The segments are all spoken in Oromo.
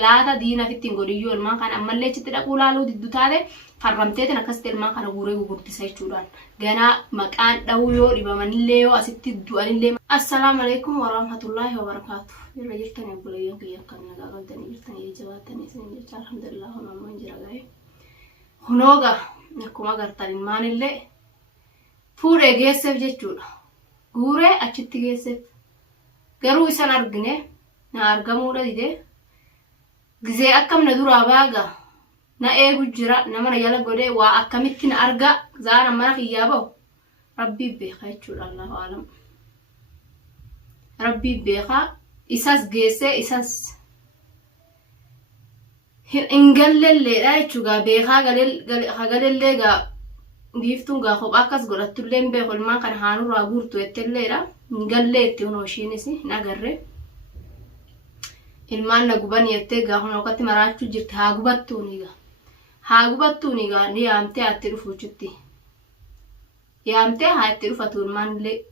laata diina fittiin godiyoo ilmaan kana ammallee achitti dhaquu laaluu diddu taate farramteetiin akkasitti ilmaan kana guuree gurgurtisa jechuudhaan ganaa maqaan dha'uu yoo dhibamanillee yoo asitti du'anillee. Assalaamu alaikum warahmatullahi wabarakaatu. Yeroo jirtanii obboleeyyan kiyya akka nagaa galtanii jirtanii jabaatanii isin jecha alhamdulillah hunammoo hin jira gaa'e. Hunooga akkuma agartan ilmaanillee fuudhee geesseef jechuudha. Guuree achitti geesseef garuu isan argine na argamuudha didee gizee akkam na duraa baaga na eegu jira nama na jala godhee waa akkamitti na arga zaana mana kiyyaa bahu rabbii beeka jechuudha. Allahu aalam. Rabbii beeka isas geessee isas hin gallelleedha jechuudha. Beekaa galellee gaa biiftuun gaa kophaa akkas godhattullee hin beeku ilmaan kana haanurraa guurtu jettelleedha. Hin galleetti hunoo ishiinis hin agarre. Ilmaan na guban yettee gaa hunoo maraachuu jirti haa gubattuuni gaa ni yaamtee haatti dhufu jirti. Yaamtee haatti dhufatu ilmaanillee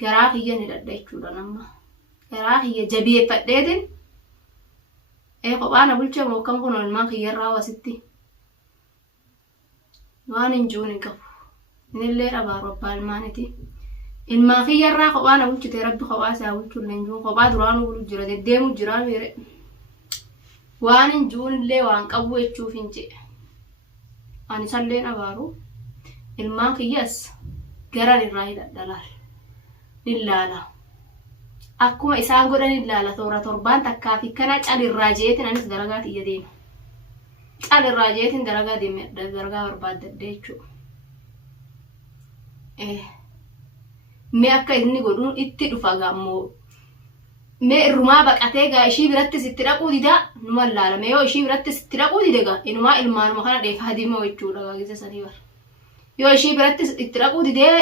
garaa kiyya ni dadha jechuudha namma. Garaa kiyya jabeeffadheetiin kophaa na bulchee mookkan kun ilmaan kiyyarraa wasitti waan hin jiruun hin qabu. Inillee dhabaaru abbaa ilmaaniti. Ilmaan kiyyarraa kophaa na bulchite rabbi kophaa isaa bulchuun hin jiru. Kophaa duraanuu bulu jira deddeemu jira miire. Waan hin jiruun illee waan qabu jechuuf hin jedhe. Ani isallee dhabaaru. Ilmaan kiyyas garan irraa hidhadhalaal. Nillaala. Akkuma isaan godhan nillaala toora torbaan takkaa fi kana calirraa jeetiin anis dalagaa xiyya deema. Calirraa jeetiin dalagaa deeme dalagaa barbaaddadde jechuudha. Mee akka inni godhuun itti dhufa gaammoo. Mee irrumaa baqatee gaa ishii biratti sitti dhaquu didaa numa laala. Mee yoo ishii biratti sitti dhaquu dide gaa inumaa ilmaanuma kana dheefaa deema jechuudha gaa gisa sanii bara. Yoo ishii biratti itti dhaquu didee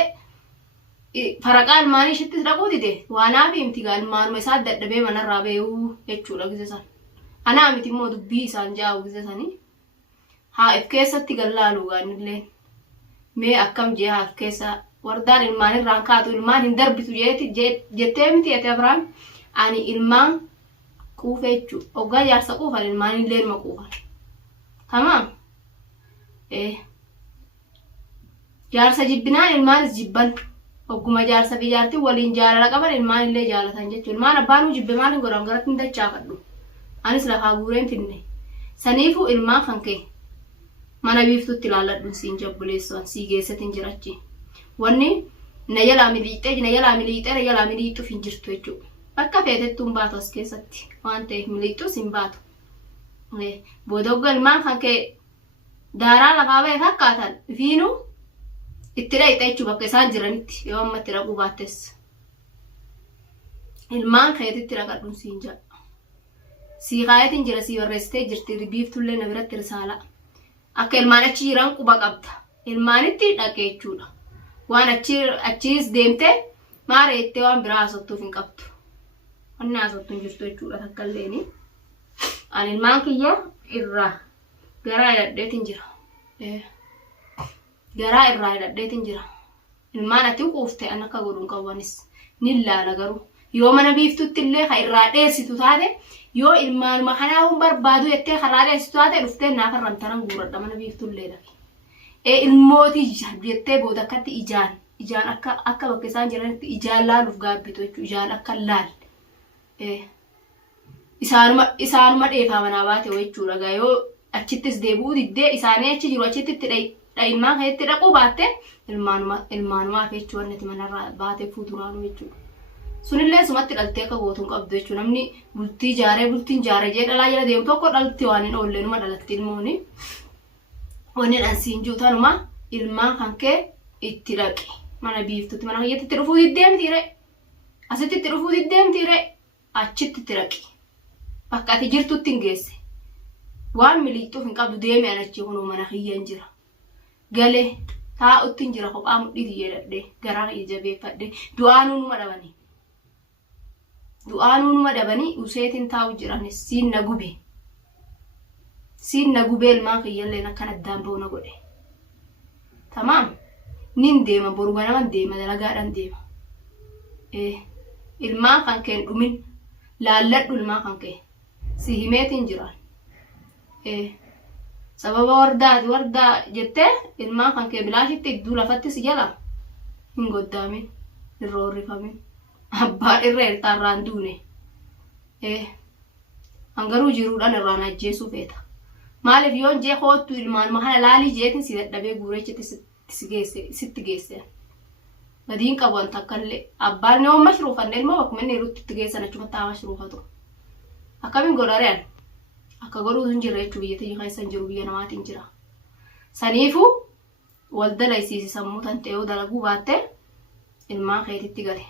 faraqaa ilmaanii ishitti dhaquu dide waanaa fi imti gaa ilmaanuma isaa dadhabee manarraa beewu jechuudha gisa san. Anaa miti immoo dubbii isaan jaa'u gisa sanii. Haa if keessatti gallaaluu gaanillee. Mee akkam jee haa if keessa wardaan ilmaanirraan kaatu ilmaan hin darbitu jettee miti ati Abrahaam. Ani ilmaan quufe jechuudha. Oggaa jaarsa quufan ilmaanillee ilma quufan. Tamaam. Jaarsa jibbinaan ilmaanis jibban. Ogguma jaarsa fi jaartii waliin jaalala qaban ilmaanillee jaalatan jechuudha. Ilmaan abbaanuu jibbe maal hin godhan garatti hin dachaafadhu. Anis lafaa guureen finne. Saniifuu ilmaan kan kee mana biiftutti ilaalladhuun siin jabbuleessuun sii geessatiin jirachi. Wanni na jalaa miliixuuf hin jirtu jechuudha. Bakka feetettuun baatu as keessatti waan ta'eef miliixuus hin baatu. Boodogga ilmaan kan kee daaraa lafaa ba'e fakkaatan fiinuu itti dha'ixa jechuudha bakka isaan jiranitti yoo amma itti dhaquu baattes. Ilmaan keetitti dhaqadhuun siin jaa. Sii kaayetiin jira sii barreessitee jirti biiftullee na biratti risaala. Akka ilmaan achi jiran quba qabda. Ilmaanitti dhaqee jechuudha. Waan achiis deemtee maara jettee waan biraa haasoftuuf hin qabdu. Wanni haasoftuun jirtu jechuudha takkalleeni. Ani ilmaan kiyya irraa garaa hidhadheetiin jira. Garaa irraa hidhadheetiin jira. Ilmaan ati quufte an akka godhuun qabanis ni laala garuu. Yoo mana biiftutti illee ka irraa dheessitu taate yoo ilmaanuma kanaa hun barbaadu jettee karaa dheessitu taate dhuftee naaf arramtanan guuradha mana biiftullee dhabe. Ilmooti jettee booda akkatti ijaan akka bakka isaan jiranitti ijaan laaluuf gaabbitu jechuudha. Ijaan akka laal. Isaanuma dheefaa manaa baate jechuudha. Gaa yoo achittis deebi'uu diddee isaanii achi jiru achitti itti ilmaan keetti dhaquu baatte ilmaanumaaf jechuudha. Wanti manarraa baatee fuuturaanu jechuudha. Sunillee sumatti dhaltee akka gootuun qabdu jechuudha. Namni bultiin jaaree jee dhalaa jala deemu tokko dhalti waan hin oolleenuma dhalatti ilmooni. Wanni dhansiin juutanuma ilmaan kan kee itti dhaqi. Mana biiftutti mana kiyyatti itti dhufuu diddeemtiire. Asitti itti dhufuu diddeemtiire. Achitti itti dhaqi. Bakka ati jirtutti hin geesse. Waan miliixuuf hin qabdu deeme anachi kunuu mana kiyya hin jira. Galee taa'utti hin jira kophaa mudhiiti jedhadhee garaa kiyya jabeeffadhee du'aanuu numa dhabanii. Du'aanuu numa dhabanii useetiin taa'u jiranis siin na gube. Siin na gubee ilmaan kiyyalleen akkan addaan ba'u na godhe. Tamaam. Nin deema boru ganaman deema dalagaadhaan deema. Ilmaan kan keen dhumin laalladhu ilmaan kan kee. himeetiin jiraan. Sababa wardaa jettee ilmaan kan kee bilaashitti iddoo lafatti si jala hin goddaamin hin roorrifamin abbaa irra irtaarraan duune hangaruu jiruudhaan irraan ajjeesuu feeta. Maaliif yoon jee hoottu ilmaan mahana laalii jeetiin si dadhabee guureechitti sitti geesse. Gadiin qaban takkallee abbaan ne omma shruufanne ilmoo bakkuma inni irratti itti geessan achuma taa'aa shruufatu. Akkamiin godhareen akka godhuu hin jirre jechuu biyya keenya keessa hin jiru biyya namaatiin jira. Saniifuu wal dalaysiisi sammuu tan ta'ee yoo dalaguu baatte ilmaan keetitti gale.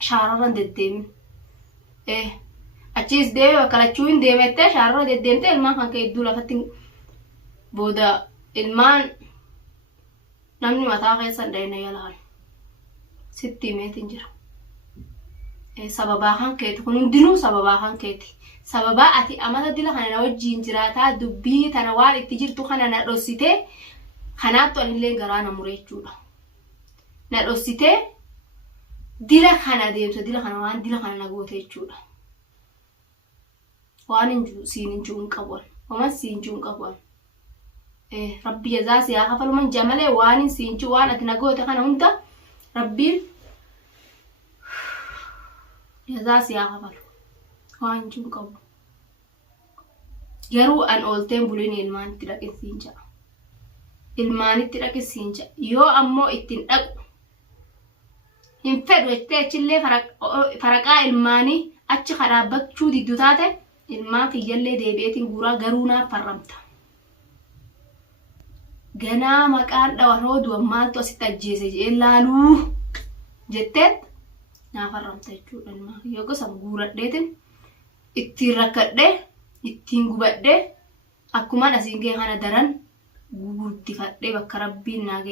Shaararran deddeemin. Achis deeme bakka lachuu hin deemettee shaararra deddeemtee ilmaan kan kee iddoo lafatti booda ilmaan namni mataa keessa hin dhayne yalaan. Sitti himeetiin jira. Sababaa kan keeti kun hundinuu sababaa kan keeti. Sababaa ati amata dila kana na wajjiin jiraataa dubbii tana waan itti jirtu kana na dhossitee kanaattu anillee garaa na muree jechuudha. Na dhossitee dila kana deemsa dila kana waan dila kana na goote jechuudha. Waan siin hin jiru hin qabuun. Waan siin hin jiru hin qabuun. Rabbi jazaa siyaa kafaluman jamalee waan siin jiru waan ati na goote kana hunda Rabbiin jazaa siyaa kafalu. Waan hin jiru qabu. Garuu an oolteen buliin ilmaanitti dhaqisiin ja'a. Ilmaanitti dhaqisiin ja'a. Yoo ammoo ittiin dhaqu hin fedhu jettee achillee faraqaa ilmaanii achi kadhaabbachuu diddu taate ilmaan kiyyallee deebi'eetiin guuraa garuu naaf farramta. Ganaa maqaan dhawan hoduu maaltu asitti ajjeese jee laaluu jetteet naaf farramta jechuudha. Ilmaan kiyyoo gosa guuradheetiin ittiin rakkadhee ittiin gubadhee akkumaan asiin gee kana daran guddifadhee bakka Rabbiin naa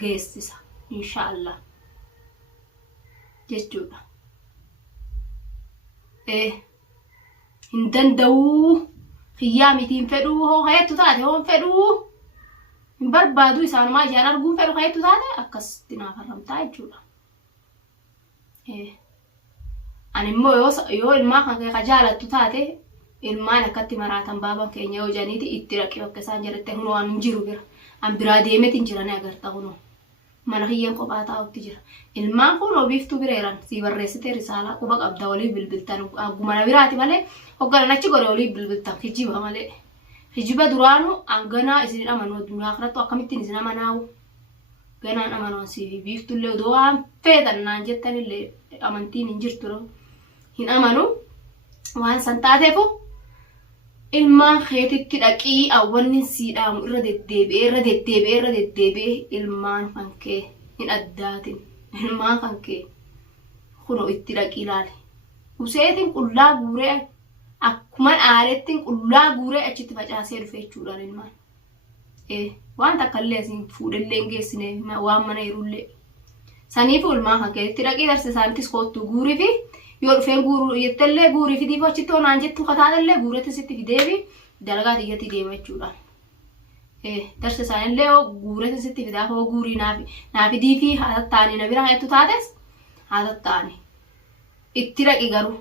geessisa inshaallah jechuudha. Hin danda'uu hiyyaa mitiin fedhuu hoo hayattu taate hoon fedhuu hin barbaadu isaanumaa ijaan arguun fedhu hayattu taate akkasitti naaf farramtaa jechuudha. Ani immoo yoo ilmaa kan kee jaalattu taate ilmaan akkatti maraatan baaban keenya yoo janiiti itti raqee bakka isaan jedhette hunoo waan hin jiru bira. An biraa deemetiin jiranii agarta hunoo. Mana kiyyaan kophaa taa'utti jira. Ilmaan kun obiiftuu bireeran si barreessitee risaalaa quba qabda waliif bilbiltan aggumana biraati malee hogganan achi godhe waliif bilbiltan kijiba malee. Kijiba duraanuu anganaa isin amanuu addunyaa kanatti akkamittiin isin amanaawu. Ganaan amanuu si biiftullee odoo waan feetan naan jettanillee amantiin hin jirtu hin amanuu waan san taateefu ilmaan keetitti dhaqii awwanni siidhaamu irra deddeebi'ee ilmaan kan kee hin addaatin ilmaan kan kee kunoo itti dhaqii ilaali. Useetiin qullaa guuree akkuma aalettiin qullaa guuree achitti facaasee dhufe jechuudhaan ilmaan. Waan takkallee asiin fuudhellee hin geessine waan mana jirullee. Saniifuu ilmaan kan keetitti dhaqii darse isaanittis koottuu guurii fi yoo dhufeen guuruu jettellee guurii fidiif achitti onaan jettu kataatellee guuretti sitti fideefi dalagaa xiyyatti deema jechuudha. Darsa isaanillee guuretti sitti fidaaf hoo guurii naafidii fi haatattaanii na bira hayattu taates haatattaanii. Itti dhaqi garuu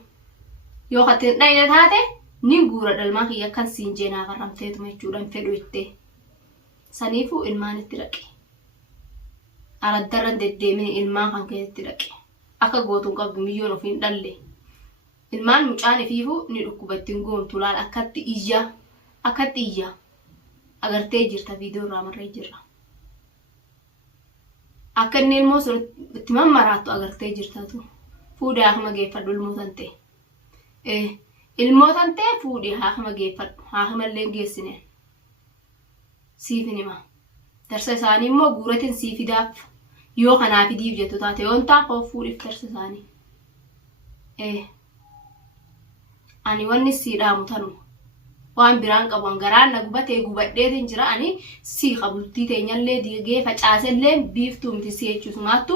yoo katiin dhayne taate nin guura dhalmaa kiyya akkan siin jeenaa farramteetuma jechuudha hin fedhu ittee. Saniifuu ilmaan itti dhaqi. Araddarran deddeemini ilmaan kan keessatti dhaqi. Akka gootuun qabdu miyyoon ofiin dhalle. Ilmaan mucaan ifiifuu ni dhukkubattiin goomtu laal akkatti iyya. Agartee jirta viidiyoo irraa marree jirra. Akka inni ilmoo sun itti mammaraattu agartee jirtatu. Fuudhee haakama geeffadhu ilmoo tantee. Ilmoo tantee fuudhee haakama geeffadhu. Haakamallee geessineen. Siifin hima. Darsa isaanii immoo guuratiin siifidaaf. Yoo kanaa fidiif jettu taate yoon taa'u fuudhiif darsa isaanii. Ani wanni siidhaamu tanu waan biraan qabu garaan na gubatee gubadheetiin jira ani sii qabultii teenyallee diigee facaasellee biiftuu miti si jechuus maattu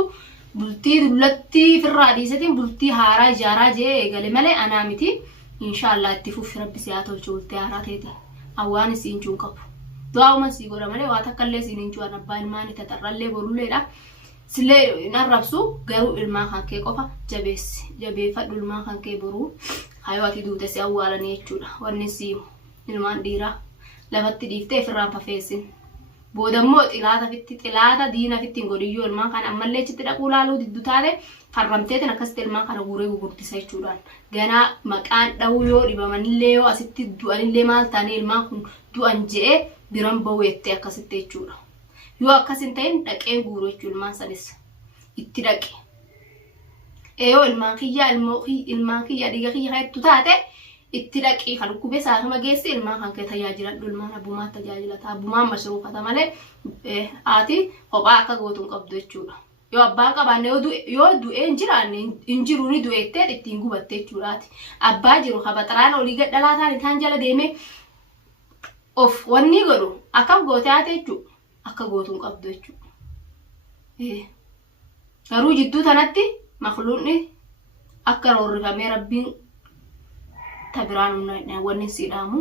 bultii dullatti firraa dhiisatiin bultii haaraa ijaaraa jee eegale malee anaa miti inshaallah itti fufi rabbi siyaa tolchu bultii haaraa teete awwaan isiin cuun qabu. Du'aawuma sii godha malee waa takkaallee siin hin cuun abbaa ilmaanii tatarrallee borulleedha. Sile narrabsu garuu ilmaan kan kee qofa jabeeffadhu ilmaan kan kee boruu hayooti duute si awwaalanii jechuudha wanni siimu ilmaan dhiiraa lafatti dhiiftee firraan fafeessin boodammoo xilaata diina fitti godiyyoo ilmaan kan ammallee achitti dhaquu laaluu diddu taate farramteetiin akkasitti ilmaan kana guuree gurgurtisa jechuudhaan ganaa maqaan dha'uu yoo dhibamanillee yoo asitti du'anillee maal taane ilmaan kun du'an je'ee biran ba'uu jettee akkasitti jechuudha yoo akkasin ta'in dhaqeen guuru jechuu ilmaan sanis itti dhaqe yoo ilmaan kiyya dhiiga kiyya hedduu taate itti dhaqii kan dhukkubee saafama geesse ilmaan kan kee tajaajiladhu ilmaan abbumaa tajaajilata abbumaan masruufata malee haati kophaa akka gootuun qabdu jechuudha yoo abbaan qabaanne yoo du'ee hin jiraanne hin jiru ni du'eettee ittiin gubatte jechuudhaati abbaa jiru habaxaraan olii gadhalaa ta'an isaan jala deemee of wanni godhu akkam gootee haate jechuudha akka gootuun qabdu jechuudha garuu jidduu tanatti makluunni akka roorrifamee rabbiin tabiraan wanni siidhaamu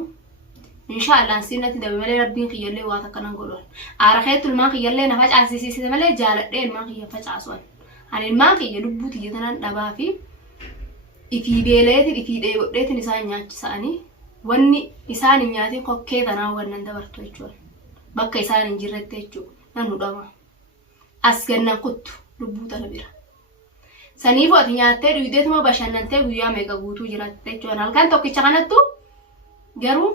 inshallah sinati dabale rabbiin kiyyallee waa takkanan godhon aaraxeetu ilmaan kiyyallee na facaasisiisite malee jaaladhee ilmaan kiyya facaasuan ani ilmaan kiyya lubbuu tiyya tanan dhabaa fi ifii beeleetiin ifii dheegodheetiin isaan nyaachisa'anii wanni isaan hin nyaatiin kokkee tanaa wannan dabartu jechuudha bakka isaan hin jirretti jechuudha nan nu dhama as gannan kuttu lubbuu tana bira saniifu ati nyaattee dhuyideetuma bashannantee guyyaa meeqa guutuu jiraatte jechuudha halkan tokkicha kanattu garuu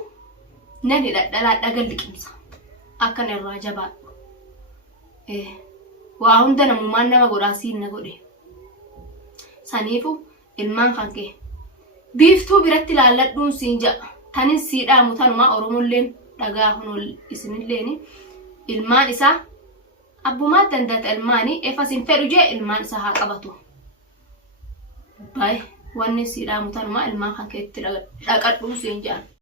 nani dhadhalaa dhagal liqimsa akkan irraa jabaadhu waa hunda namummaan nama godhaasiin na godhe saniifu ilmaan kan kee biiftuu biratti laalladhuun siin ja'a tanin siidhaamu tanumaa oromolleen dhagaa hunol isinilleeni ilmaan isaa abbumaa dandata ilmaanii efa sin fedhu jee ilmaan isaa haa qabatu Bye. One is Sida Mutanma, and Maha Kate Dhaqadhuun siin ja'a.